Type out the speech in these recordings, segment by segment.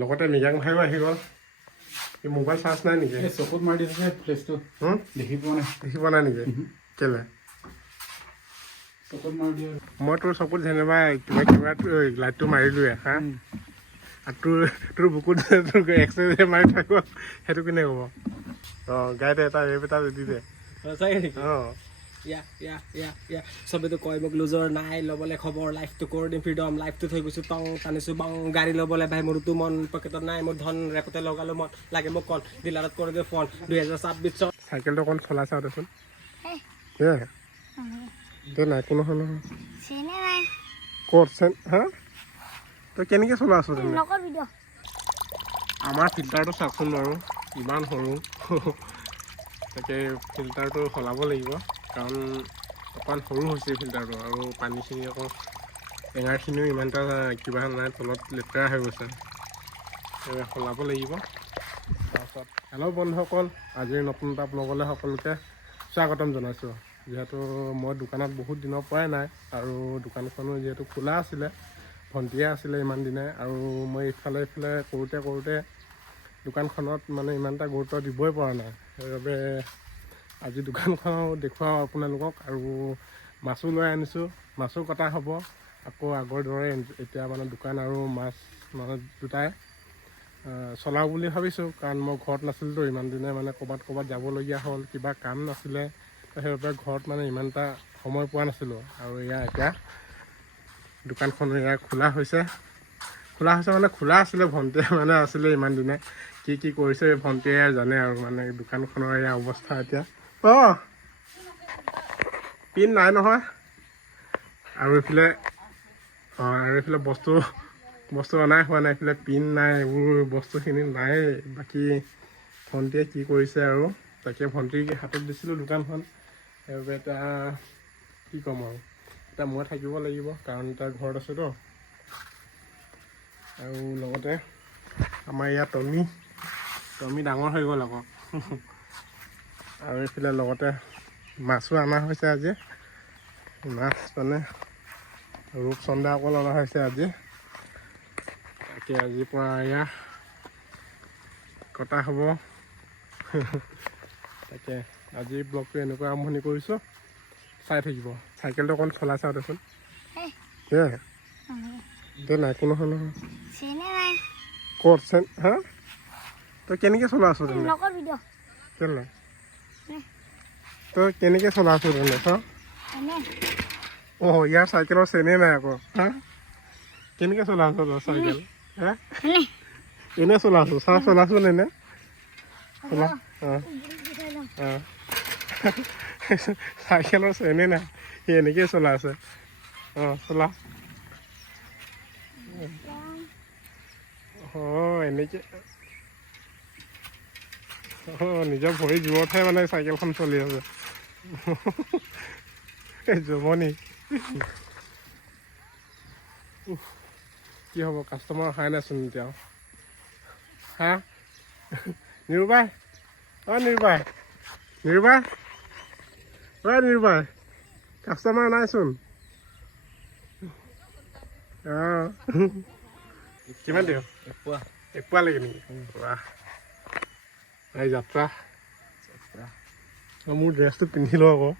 লগতে মৃগাং ভাইও আহি গ'ল এই মোবাইল চাৰ্জ নাই নেকি চকুত মাৰি দিছে ফ্লেছটো দেখি পোৱা নাই নেকি কেলে চকুত মাৰি দিয়ে মই তোৰ চকুত যেনিবা কিবা লাইটটো মাৰিলোৱে হা আৰু তোৰ বুকুত তোৰ এক্সৰে মাৰি থাকো সেইটো কোনে ক'ব গাড়ীতে এটা ৰেপ এটা দি দে চবেতো কয় মোক লুজৰ নাই ল'বলৈ খবৰ লাইফটো কৰি দিম ফ্ৰীডম লাইফটো থৈ গৈছোঁ টং টানিছোঁ বাং গাড়ী ল'বলৈ ভাই মোৰতো মন পকেটত নাই মোৰ ধন ৰেপতে লগালোঁ মন লাগে মোক কল ডিলাৰত কৰি দিওঁ ফোন 2026 চন চাইকেলটো অকণ চলাই চাওঁ দেচোন দে নাই কোনো নহয় ক'ত চেন হা তই কেনেকৈ চলাই আছ আমাৰ ফিল্টাৰটো চাওকচোন বাৰু ইমান সৰু তাকে ফিল্টাৰটো সলাব লাগিব কাৰণ অকণমান সৰু হৈছে ফিল্টাৰটো আৰু পানীখিনি আকৌ টেঙাৰখিনিও ইমান এটা কিবা নাই তলত লেতেৰা হৈ গৈছে সলাব লাগিব তাৰপাছত হেল্ল' বন্ধুসকল আজিৰ নতুন এটা ব্লগলৈ সকলোকে স্বাগতম জনাইছোঁ যিহেতু মই দোকানত বহুত দিনৰ পৰাই নাই আৰু দোকানখনো যিহেতু খোলা আছিলে ভণ্টিয়ে আছিলে ইমান দিনে আৰু মই ইফালে কৰোঁতে দোকানখনত মানে ইমান এটা গুৰুত্ব দিবই পৰা নাই সেইবাবে আজি দোকানখনো দেখুৱাওঁ আপোনালোকক আৰু মাছো লৈ আনিছোঁ মাছো কটা হ'ব আকৌ আগৰ দৰে এতিয়া মানে দোকান আৰু মাছ মানে দুটাই চলাওঁ বুলি ভাবিছোঁ কাৰণ মই ঘৰত নাছিলোঁতো ইমান দিনে মানে ক'ৰবাত যাবলগীয়া হ'ল কিবা কাম নাছিলে সেইবাবে ঘৰত মানে ইমান এটা সময় পোৱা নাছিলোঁ আৰু এতিয়া দোকানখন খোলা হৈছে মানে খোলা আছিলে ভণ্টিয়ে মানে আছিলে ইমান দিনে কি কৰিছে ভণ্টিয়ে জানে আৰু মানে দোকানখনৰ এয়া অৱস্থা এতিয়া পিন নাই নহয় আৰু এইফালে বস্তু অনাই হোৱা নাই এইফালে পিন নাই এইবোৰ বস্তুখিনি নাই বাকী ভণ্টিয়ে কি কৰিছে আৰু তাকে ভণ্টিৰ হাতত দিছিলোঁ দোকানখন সেইবাবে এতিয়া কি ক'ম আৰু এতিয়া মই থাকিব লাগিব কাৰণ এতিয়া ঘৰত আছোঁতো আৰু লগতে আমাৰ ইয়াত টমি ডাঙৰ হৈ গ'ল আকৌ আৰু এইফালে লগতে মাছো অনা হৈছে আজি মাছ মানে ৰূপচন্দা অকল অনা হৈছে আজি তাকে আজিৰ পৰা এয়া কটা হ'ব তাকে আজিৰ ব্লগটো এনেকুৱা আৰম্ভণি কৰিছোঁ চাই থাকিব চাইকেলটো অকণ চলাই চাওঁ দেচোন দে নাই কোনো নহয় ক'ত চেন হা তই কেনেকৈ চলাই আছ কেলে তই কেনেকৈ চলাই আছ চা ইয়াৰ চাইকেলৰ চেনেই নাই আকৌ হা কেনেকৈ চলাই আছ তই চাইকেল হা এনেই চলাই আছোঁ চলাচোন এনে চলা চাইকেলৰ চেনেই নাই সি এনেকৈয়ে চলাই আছে চলা এনেকৈ নিজৰ ভৰি জোৰতহে মানে চাইকেলখন চলি আছে জমনি কি হ'ব কাষ্টমাৰ অহাই নাইচোন এতিয়া হা নিৰুবাই কাষ্টমাৰ নাইচোন কিমান দিওঁ এপুৱা লাগে নেকি এই যাত্ৰা মোৰ ড্ৰেছটো পিন্ধি লওঁ আকৌ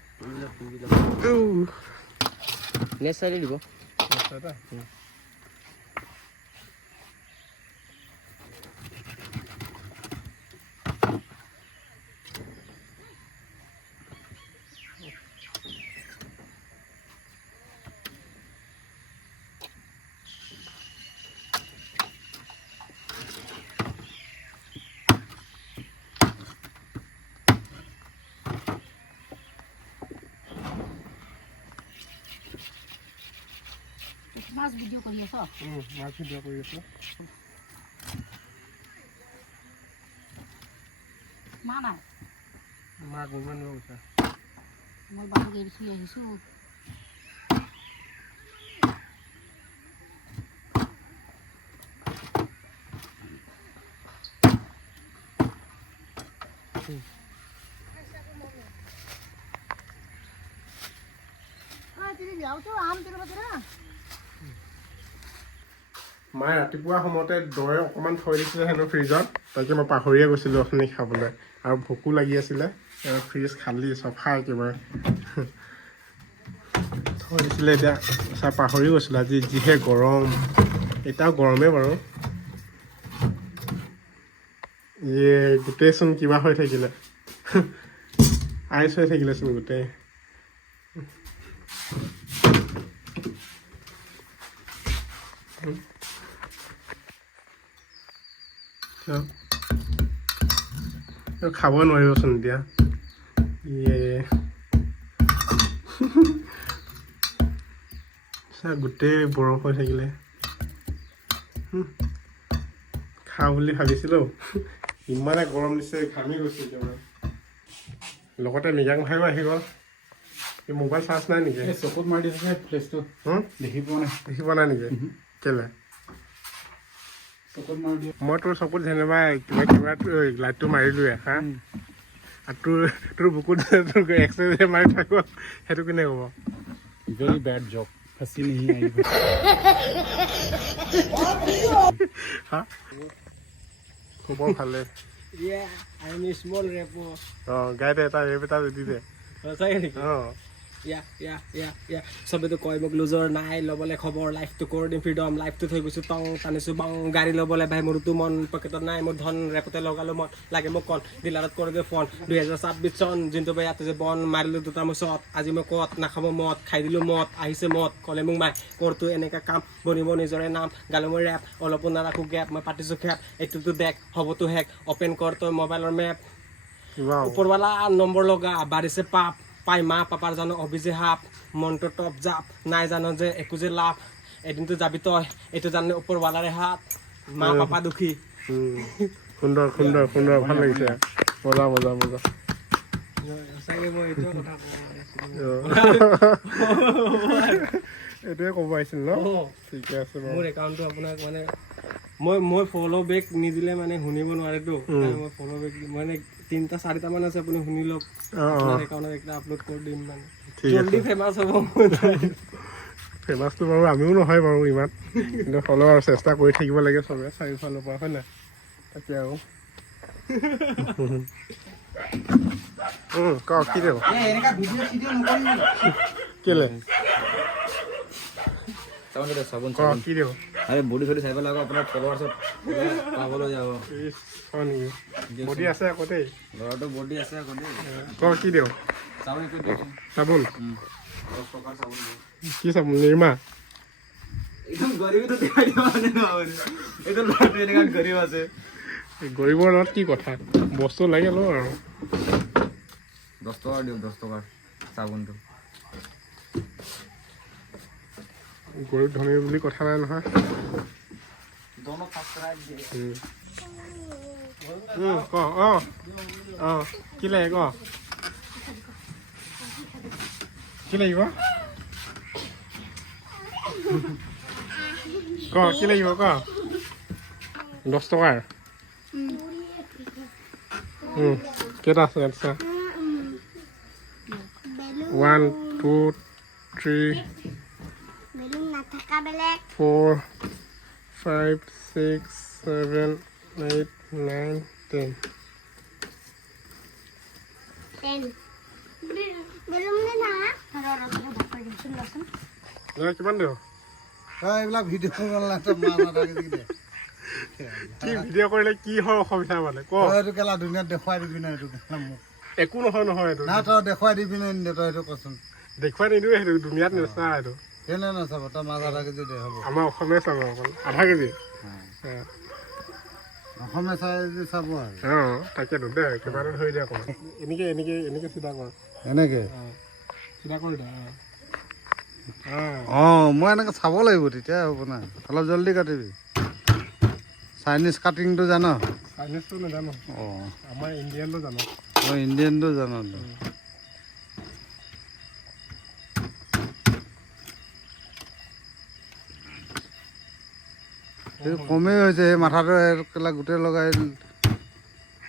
নেক্সট চাইডে দিব মাছ ভিডিঅ' কৰি আছ মাছ ভিডিঅ' কৰি আছোঁ মা নাই মা গৰমান লৈ গৈছে মই বাবুক এৰি থৈ আহিছোঁ মায়ে ৰাতিপুৱা সময়তে দৈ অকণমান থৈ দিছিলে হেনো ফ্ৰিজত, তাকে মই পাহৰিয়ে গৈছিলোঁ অথনি খাবলৈ, আৰু ভোকো লাগি আছিলে। ফ্ৰিজ খালী চফা একেবাৰে থৈ দিছিলে, এতিয়া চাই পাহৰি গৈছিলোঁ। আজি যিহে গৰম, এতিয়াও গৰমেই বাৰু। গোটেইচোন কিবা হৈ থাকিলে, আইচ হৈ থাকিলেচোন গোটেই। খাব নোৱাৰিবচোন এতিয়া। গোটেই বৰফ হৈ থাকিলে। খাওঁ বুলি ভাবিছিলোঁ, ইমানে গৰম দিছে, ঘামি গৈছে একেবাৰে। লগতে মৃগাং ভাইও আহি গ'ল। এই মোবাইল চাৰ্জ নাই নেকি? এই চকুত মাৰি দিছে ফ্লেছটো দেখি পোৱা নাই। দেখি পোৱা নাই নেকি? কেলে? চকুত মাৰি দিয়ে। মই তোৰ চকুত যেনিবা কিবা লাইটটো মাৰিলোৱে হা, আৰু তোৰ বুকুত তোৰ এক্সৰে মাৰি থাকো, সেইটো কোনে ক'ব? ভেৰি বেড জব, ফাঁচি নেহি আহিব। হা খবৰ ভালে। গাই দে এটা ৰেপ এটা দি দে। চবেতো কয় মোক লুজৰ নাই ল'বলৈ খবৰ, লাইফটো কৰি দিম ফ্ৰীডম, লাইফটো থৈ গৈছোঁ টং, টানিছোঁ বাং, গাড়ী ল'বলৈ ভাই মোৰতো মন, পকেটত নাই মোৰ ধন, ৰেপতে লগালোঁ মন, লাগে মোক কল, ডিলাৰত কৰি দিওঁ ফোন। 2026 চন যোনটো পাই ইয়াতে যে বন মাৰিলোঁ দুটা মোৰ চট, আজি মই ক'ত নাখাব মদ, খাই দিলোঁ মদ, আহিছে মদ, ক'লে মোক মাই কৰতো এনেকা কাম, বনিব নিজৰে নাম, গালো মই ৰেপ, অলপো নাৰাখোঁ গেপ, মই পাতিছোঁ খেপ, এইটোতো দেখ হ'বতো হেক, অ'পেন কৰ তই মোবাইলৰ মেপ, ওপৰৱালা নম্বৰ লগা, বাঢ়িছে পাপ, পাই মা পাপাৰ জানো অভিজে হাপ, মনটো টপ জাপ, নাই জানো যে একো যে লাভ, এদিনতো যাবি তই, এইটো জানে ওপৰৱালাৰে হাত, মা পাপা দুখী। সুন্দৰ সুন্দৰ সুন্দৰ, ভাল লাগিছে, মজা মজা মজা। এইটোৱে ক'ব আহিছিল ন? ঠিকে আছে বাৰু। মোৰ একাউণ্টটো আপোনাক মানে মই ফ'ল' বেক নিদিলে মানে শুনিব নোৱাৰেতো, মই ফ'ল' বেক মানে 3-4টা মান আছে, আপুনি শুনি লওক, আপোনাৰ একাউণ্টত একটা আপলোড কৰি দিম মানে, জল্দি ফেমাছ হ'ব। ফেমাছটো বাৰু আমিও নহয় বাৰু ইমান, কিন্তু হ'লেও আৰু চেষ্টা কৰি থাকিব লাগে চবে চাৰিওফালৰ পৰা, হয় নাই? তাকে আৰু ক কি দেব কেলে ক কি দেব? বডি চডি চাই পেলাই আপোনাৰ ফলোৱাৰ্ছত পাবলৈ যাব। হয় নেকি? বডি আছে আকৌ দেই, ল'ৰাটো বডি আছে আকৌ দেই। ক কি দেব? চাবোন একো দিয়ক, চাবোন 10 টকাৰ চাবোন দিয়ক। কি চাবোন? নিৰ্মা? একদম গৰিবটো দেখাই দিব মানে নহয়, এইটো ল'ৰাটো এনেকুৱা গৰিব আছে। গৰিবৰ লগত কি কথা, বস্তু লাগে ল আৰু। 10 টকাৰ দিয়ক, 10 টকাৰ চাবোনটো। গৰিব ধনী বুলি কথা নাই নহয়। ক কি লাগে ক? কি লাগিব? ক কি লাগিব ক? 10 টকাৰ কেইটা আছে? আচ্ছা 1 2 3 4 5 6 7 8 9 10 কিমান দিওঁ? এইবিলাক ভিডিঅ' কি ভিডিঅ' কৰিলে কি হয় অসুবিধা মানে ক? এইটো কেলা ধুনীয়া দেখুৱাই দিবি না, এইটো কেলা মোক একো নহয় নহয়, এইটো না তই দেখুৱাই দিবি নে তই সেইটো কচোন। দেখুৱাই নিদিওঁ, সেইটো দুনিয়াত নেচা, এইটো কেলে নাচাব? তই মাছ আধা কেজি দে হ'ব। আমাৰ অসমীয়া চাব অকল আধা কেজি। অসমীয়া চাই যদি চাব আৰু তাকেতো দে কিবা এটা ধৰি দে অকণমান, এনেকে এনেকে এনেকে চিধা কৰ, এনেকে চিধা কৰি দে। মই এনেকে চাব লাগিব, তেতিয়া হ'ব না। অলপ জলদি কাটিবি। চাইনিজ কাটিংটো জান? চাইনিজটো নাজানো, আমাৰ ইণ্ডিয়ানটো জানো। মই ইণ্ডিয়ানটো জানো। সেইটো কমেই হৈছে, সেই মাথাটো কেলা গোটেই লগাই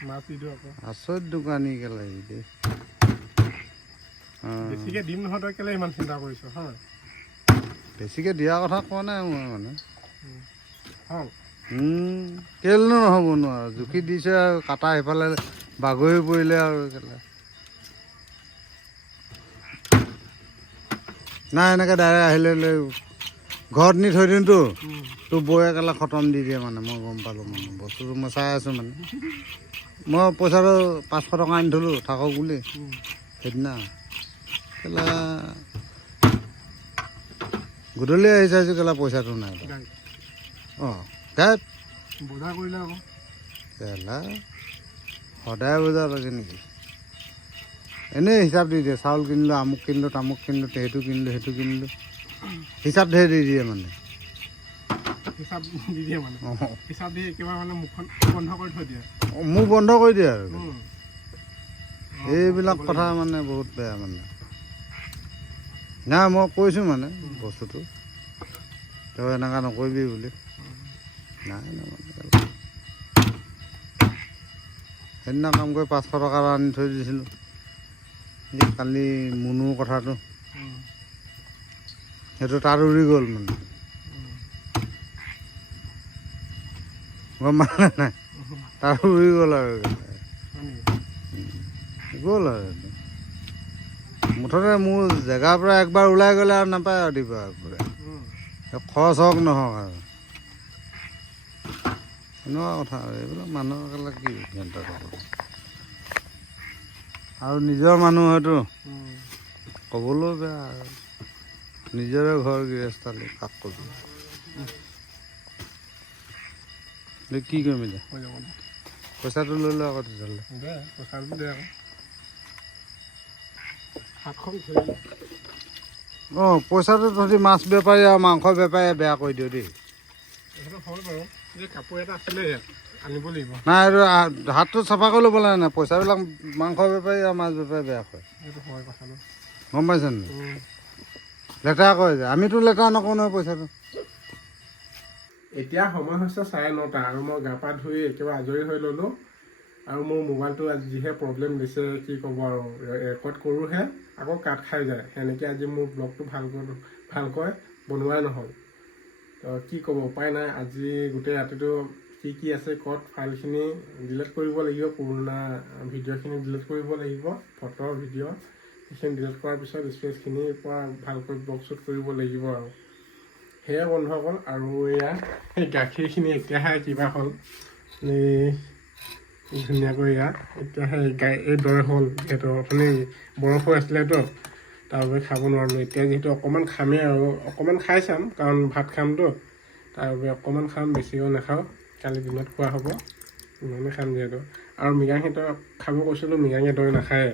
মাছ দি দিওঁ আকৌ। আচৰিত দোকানী কেলা দে। বেছিকে দিম নহয়, তই কেলে ইমান চিন্তা কৰিছ? হয় বেছিকে দিয়া কথা কোৱা নাই মই মানে। হয় কেলেনো নহ'ব নোৱাৰো জুখি দিছে আৰু কাটা সেইফালে বাগৰি পৰিলে আৰু কেলে নাই এনেকৈ ডাইৰেক্ট আহিলে লৈ ঘৰত নি থৈ দিওঁতো তোৰ বৌয়ে কেলা খতম দি দিয়ে মানে মই গম পালোঁ মানে বস্তুটো মই চাই আছোঁ মানে মই পইচাটো 500 টকা আনি থ'লোঁ থাকক বুলি সেইদিনা কেলা গধূলি আহি চাইছোঁ কেলা পইচাটো নাই অঁ গায়ব বজাৰ কৰিলে আকৌ কেলা সদায় বজাৰ লাগে নেকি এনেই হিচাপ দি দিয়ে চাউল কিনিলোঁ আমুক কিনিলোঁ তামুক কিনিলোঁ সেইটো কিনিলোঁ হিচাপ ধেৰ দি দিয়ে মানে হিচাপ দি দিয়ে মানে অঁ হিচাপ দি একেবাৰে মানে মুখখন বন্ধ কৰি থৈ দিয়ে মোক বন্ধ কৰি দিয়ে আৰু এইবিলাক কথা মানে বহুত বেয়া মানে নাই মই কৈছোঁ মানে বস্তুটো তই এনেকুৱা নকৰিবি বুলি নাই সেইদিনা কাম কৰি 500 টকা আনি থৈ দিছিলোঁ এই কালি মুনুৰ কথাটো সেইটো তাত উৰি গ'ল মানে গম পালে নাই তাত উৰি গ'ল আৰু গ'ল আৰু মুঠতে মোৰ জেগাৰ পৰা একবাৰ ওলাই গ'লে আৰু নাপায় আৰু দিব খৰচ হওক নহওক আৰু এনেকুৱা কথা আৰু এইবিলাক মানুহবিলাক কি চিন্তা কৰে আৰু নিজৰ মানুহ হয়তো ক'বলৈও বেয়া আৰু নিজৰে ঘৰ গৃহস্থালী কাক ক'বি কি কৰিম এতিয়া হৈ যাব পইচাটো লৈ লওঁ আকৌ তেতিয়াহ'লে দে পইচাটো দে আকৌ হাতখন ধৰিলে অঁ পইচাটো তহঁতি মাছ বেপাৰী আৰু মাংস বেপাৰীয়ে বেয়া কৰি দিওঁ দেই সেইটো হ'ল বাৰু যে কাপোৰ এটা আছিলে ইয়াত আনিব লাগিব নাই এইটো হাতটো চাফা কৰি ল'ব লাগে নাই পইচাবিলাক মাংস বেপাৰী আৰু মাছ বেপাৰী বেয়া কৰে সেইটো হয় কথাটো গম পাইছে নাই লেতেৰা কৰে যে আমিতো লেতেৰা নকৰোঁ নহয় পইচাটো এতিয়া সময় হৈছে 9:30 আৰু মই গা পা ধুই একেবাৰে আজৰি হৈ ল'লোঁ আৰু মোৰ মোবাইলটো আজি যিহে প্ৰব্লেম দিছে কি ক'ব আৰু ৰেকৰ্ড কৰোঁহে আকৌ কাট খাই যায় সেনেকৈ আজি মোৰ ব্লগটো ভালকৈ বনোৱাই নহ'ল তো কি ক'ব উপায় নাই আজি গোটেই ৰাতিটো কি আছে ক'ত ফাইলখিনি ডিলিট কৰিব লাগিব পুৰণা ভিডিঅ'খিনি ডিলিট কৰিব লাগিব ফটো ভিডিঅ' সেইখিনি ডিলিট কৰাৰ পিছত স্পেচখিনিৰ পৰা ভালকৈ ব্লগ শ্বুট কৰিব লাগিব আৰু সেয়া বন্ধ হ'ল আৰু এয়া এই গাখীৰখিনি এতিয়াহে কিবা হ'ল এই ধুনীয়াকৈ এয়া এতিয়াহে এই দৰে হ'ল যিহেতু অথনি বৰফ হৈ আছিলেতো তাৰ বাবে খাব নোৱাৰিলোঁ এতিয়া যিহেতু অকণমান খামেই আৰু অকণমান খাই চাম কাৰণ ভাত খামতো তাৰ বাবে অকণমান খাম বেছিও নাখাওঁ কালি দিনত খোৱা হ'ব ইমানেই খাম যিহেতু আৰু মৃগাংহঁতক খাব কৈছিলোঁ মৃগাঙে দৈ নাখায়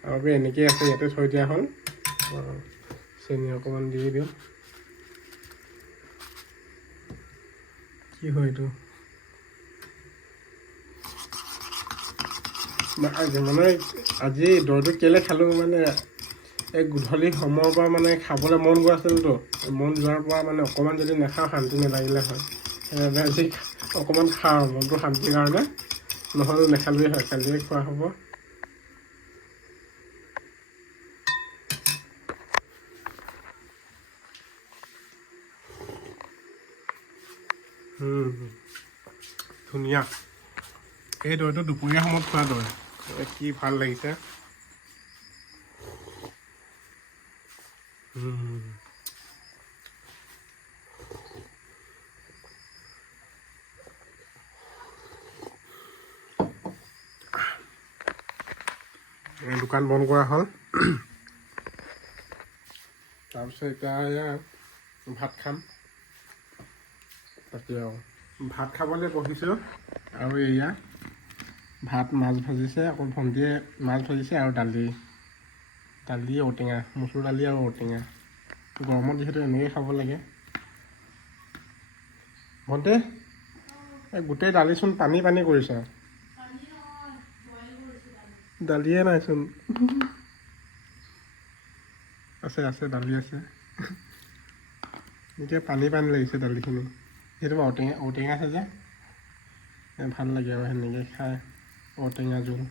তাৰ বাবে এনেকেই আছে ইয়াতে থৈ দিয়া হ'ল চেনি অকণমান দি দিওঁ কি হয় এইটো মানে আজি দৈটো কেলৈ খালোঁ মানে এই গধূলি সময়ৰ পৰা মানে খাবলৈ মন গৈ আছিলতো মন যোৱাৰ পৰা মানে অকণমান যদি নাখাওঁ শান্তি নালাগিলে হয় সেইবাবে আজি অকণমান খাওঁ মনটো শান্তিৰ কাৰণে নহ'লেও নাখালেই হয় কালিয়ে খোৱা হ'ব ধুনীয়া এই দৈটো দুপৰীয়া সময়ত খোৱা দৈ কি ভাল লাগিছে দোকান বন্ধ কৰা হ'ল তাৰপিছত এতিয়া ভাত খাম তাকে আৰু ভাত খাবলৈ বহিছোঁ আৰু এয়া ভাত মাছ ভাজিছে আকৌ ভণ্টিয়ে মাছ ভাজিছে আৰু দালি ঔটেঙা মচুৰ দালি আৰু ঔটেঙা গৰমত যিহেতু এনেকৈ খাব লাগে ভণ্টি এই গোটেই দালিচোন পানী কৰিছে দালিয়ে নাইচোন আছে দালি আছে এতিয়া পানী লাগিছে দালিখিনি সেইটো ঔটেঙা আছে যে ভাল লাগে আৰু সেনেকৈ খাই ঔটেঙা জোল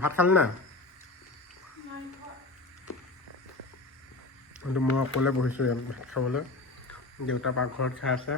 ভাত খালি না কিন্তু মই অকলে বহিছোঁ ইয়াত ভাত খাবলৈ দেউতা পাকঘৰত খাই আছে